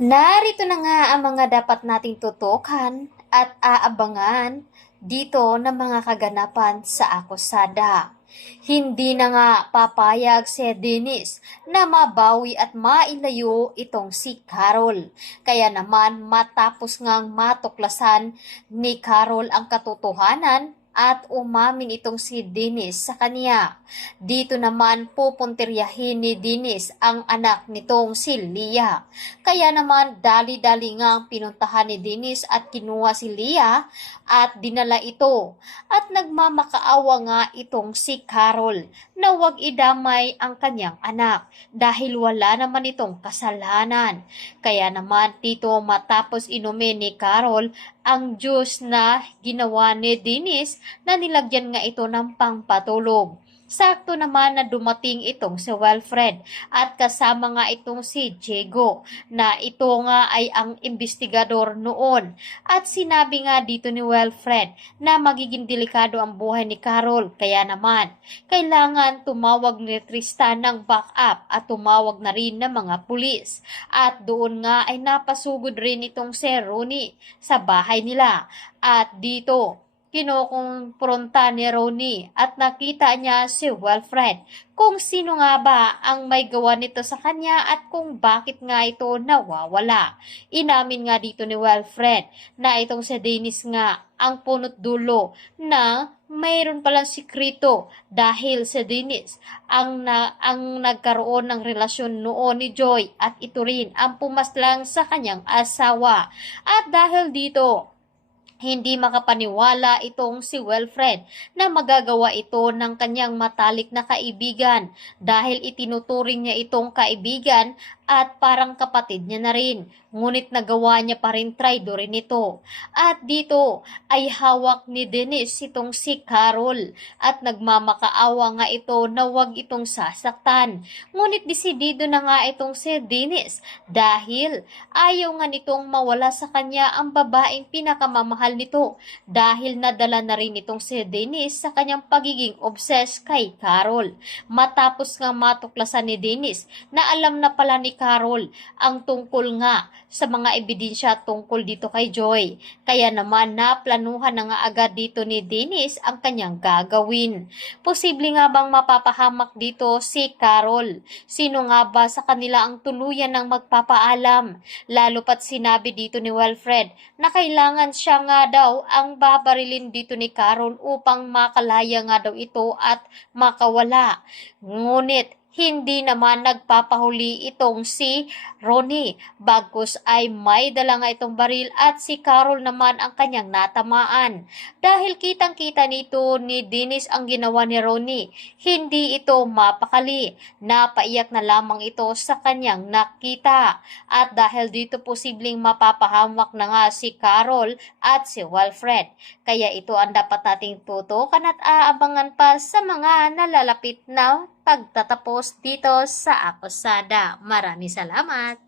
Narito na nga ang mga dapat nating tutukan at aabangan dito ng mga kaganapan sa akusada. Hindi na nga papayag si Dennis na mabawi at mailayo itong si Carol. Kaya naman matapos ngang matuklasan ni Carol ang katotohanan at umamin itong si Dennis sa kanya. Dito naman pupuntiryahin ni Dennis ang anak nitong si Leah. Kaya naman dali-dali ngang pinuntahan ni Dennis at kinuha si Leah at dinala ito. At nagmamakaawa nga itong si Carol na huwag idamay ang kanyang anak dahil wala naman itong kasalanan. Kaya naman dito matapos inumin ni Carol ang juice na ginawa ni Dennis na nilagyan nga ito ng pangpatulog. Sakto naman na dumating itong si Wilfred at kasama nga itong si Diego na ito nga ay ang investigador noon. At sinabi nga dito ni Wilfred na magiging delikado ang buhay ni Carol. Kaya naman, kailangan tumawag ni Tristan ng backup at tumawag na rin ng mga pulis. At doon nga ay napasugod rin itong si Ronnie sa bahay nila. At dito, kinukumpronta ni Ronnie at nakita niya si Wilfred kung sino nga ba ang may gawa nito sa kanya at kung bakit nga ito nawawala. Inamin nga dito ni Wilfred na itong si Dennis nga ang punot dulo na mayroon palang sikrito dahil si Dennis ang nagkaroon ng relasyon noon ni Joy at ito rin ang pumaslang sa kanyang asawa. At dahil dito, hindi makapaniwala itong si Wilfred na magagawa ito ng kanyang matalik na kaibigan dahil itinuturing niya itong kaibigan at parang kapatid niya na rin. Ngunit nagawa niya pa rin traidorin ito. At dito ay hawak ni Dennis itong si Carol at nagmamakaawa nga ito na huwag itong sasaktan. Ngunit desidido na nga itong si Dennis dahil ayaw nga nitong mawala sa kanya ang babaeng pinakamamahal nito dahil nadala na rin itong si Dennis sa kanyang pagiging obsessed kay Carol. Matapos nga matuklasan ni Dennis na alam na pala ni Carol ang tungkol nga sa mga ebidensya tungkol dito kay Joy. Kaya naman naplanuhan na nga agad dito ni Dennis ang kanyang gagawin. Posible nga bang mapapahamak dito si Carol? Sino nga ba sa kanila ang tuluyan ng magpapaalam? Lalo pat sinabi dito ni Wilfred na kailangan siya nga daw ang babarilin dito ni Carol upang makalaya nga daw ito at makawala. Ngunit hindi naman nagpapahuli itong si Ronnie. Bagkus ay may dala nga itong baril at si Carol naman ang kanyang natamaan. Dahil kitang-kita nito ni Dennis ang ginawa ni Ronnie, hindi ito mapakali. Napaiyak na lamang ito sa kanyang nakita. At dahil dito posibleng mapapahamak na nga si Carol at si Wilfred. Kaya ito ang dapat nating tutukan at aabangan pa sa mga nalalapit na pagtatapos dito sa akusada. Maraming salamat!